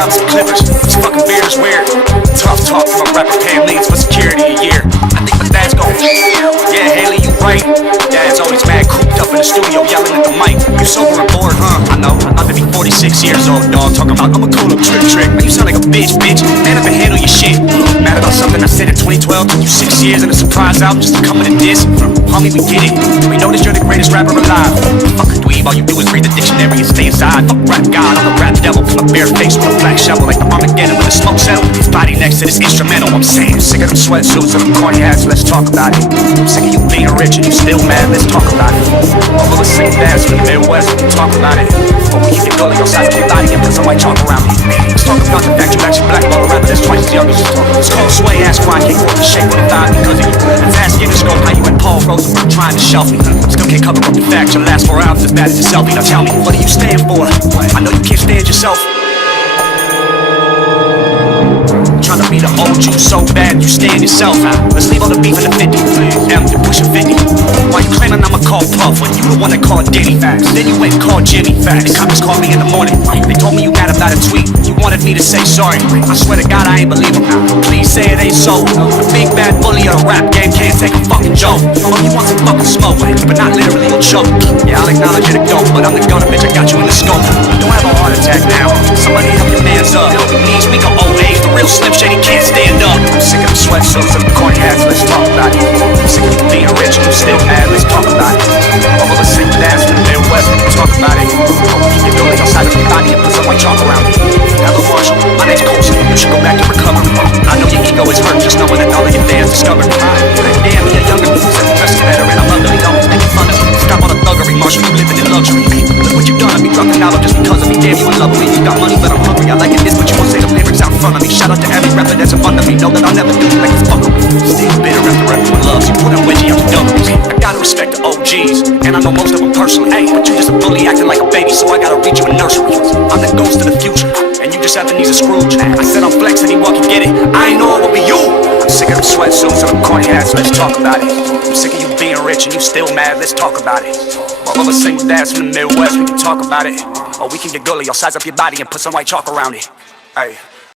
grab some clippers. This fucking beard is weird. Tough talk from a rapper paying leads for security a year. I think my dad's going, yeah, Haley, you right. Dad's always mad, cooped up in the studio, yelling at the mic. You sober and bored, huh? I know, I'm about to be 46 years old, dog. Talking about I'ma call up trick. Man, you sound like a bitch. Man up and handle your shit. Mad about something I said in 2012. Took you 6 years and a surprise album just to come with a diss. Homie, we get it. We know that you're the greatest rapper alive. Fuck a dweeb, all you do is read the dictionary and stay inside. Fuck rap god, I'm the rap devil. From a bare face with a black shovel, like the Armageddon when the smoke settle. His body next to this instrumental. I'm saying, sick of them sweatsuits and them corny hats. Let's talk about it. I'm sick of you being rich and you still mad. Let's talk about it. All of us sing bass from the Midwest. Talk about it. But we keep it going on sides of your body and put some white chalk around me. Let's talk about the fact you actually blackball a rapper that's twice as young as you. It's called sway. Ask why I can't work the shape of the vibe because of you. Let's ask Interscope how you and Paul Rosenberg trying to shelf me. Still can't cover up the fact your last 4 hours as bad as your selfie. Now tell me, what do you stand for? I know you can't stand yourself. Trying to be the old you so bad you stand yourself. Let's leave all the beef in the 50. M, you're pushing 50. Why you claiming I'ma call Puff when you the one that called Diddy? Then you went and called Jimmy. The cops called me in the morning. They told me you mad about a tweet. You wanted me to say sorry. I swear to God I ain't believe him. Please say it ain't so. The big bad bully of the rap game can't take a fucking joke. Oh, you want some fucking smoke, but not literally a choke. Yeah, I'll acknowledge it a dope, but I'm the gunner, bitch. I got you in the scope. Don't have a heart attack now. Somebody help your mans up. Knees weak or old age. The real Slim Shady can't stand up. I'm sick of the sweatsuits and the corny hats. Let's talk about it. I'm sick of you being rich and you still mad. Let's talk about it. All of us sing dance from the Midwest. Talk about it. Oh, we keep it going outside of your body and put some white chalk around it. Hello, Marshall. My name's Colson. You should go back to recovery. I know your ego is hurt just knowing that all of your fans discovered. Damn, you're younger than me. Dressing better and I love that he always making fun of me. Stop all the thuggery, Marshall. You living in luxury. Look what you done. I be drunk and out just because of me. Damn, you in love with me. You got money, but I'm hungry. I like it this, but you won't say the lyrics out in front of me. Shout out to every rapper that's in front of me. Know that I'll never do you like a fuck with me. Still bitter after everyone loves you. Put a wedgie out the dummies. I gotta respect the OGs, and I know most of them personally. Hey, but you just a bully acting like a baby, so I gotta read you a nursery. I'm the ghost of the future, and you just have the knees of Scrooge. I said I'm flexing, he walk and get it. I ain't know it would be you. I'm sick of them sweatsuits and them corny hats. Let's talk about it. I'm sick of you being rich and you still mad. Let's talk about it. All of us single dads from the Midwest. We can talk about it, or we can get gully. I'll size up your body and put some white chalk around it. Hey.